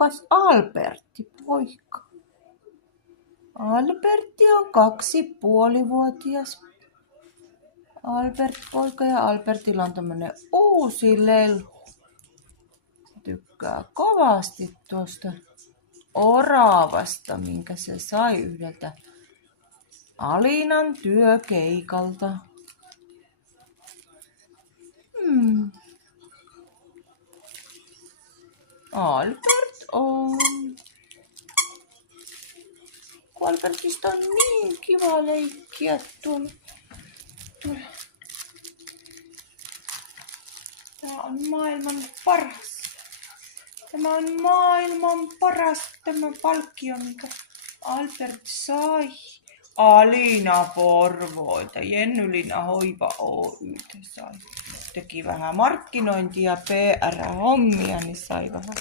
Onkas Albertti poika? Albertti on 2,5-vuotias. Albert poika ja Albertilla on tämmönen uusi lelu. Tykkää kovasti tuosta oravasta, minkä se sai yhdeltä Alinan työkeikalta. Albert on. Albertista on niin kiva leikkiä tuolla. Tämä on maailman paras. Tämä on maailman paras tämä palkkio, mikä Albert sai. Alina Porvoilta, Jenny-Liina Hoiva Oy:ltä sai. Teki vähän markkinointia, PR-hommia, niin sai vähän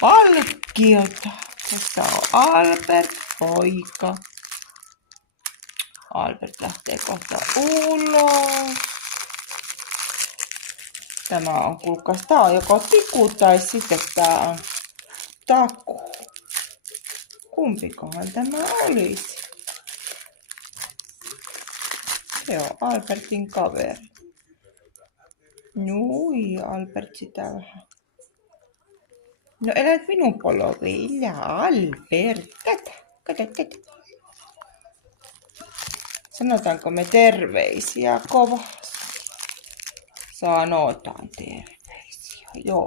palkkiota. Tässä on Albert poika. Albert lähtee kohta ulos. Tämä on, kuulkaas, tää on joko tiku tai sitten tää on taku. Kumpikohan tämä olisi? Se on Albertin kaveri. Nui, Albert sitä vähän. No elät minun polovilla, Albert. Kato. Sanotaanko me terveisiä kovasti? Sanotaan terveisiä, joo.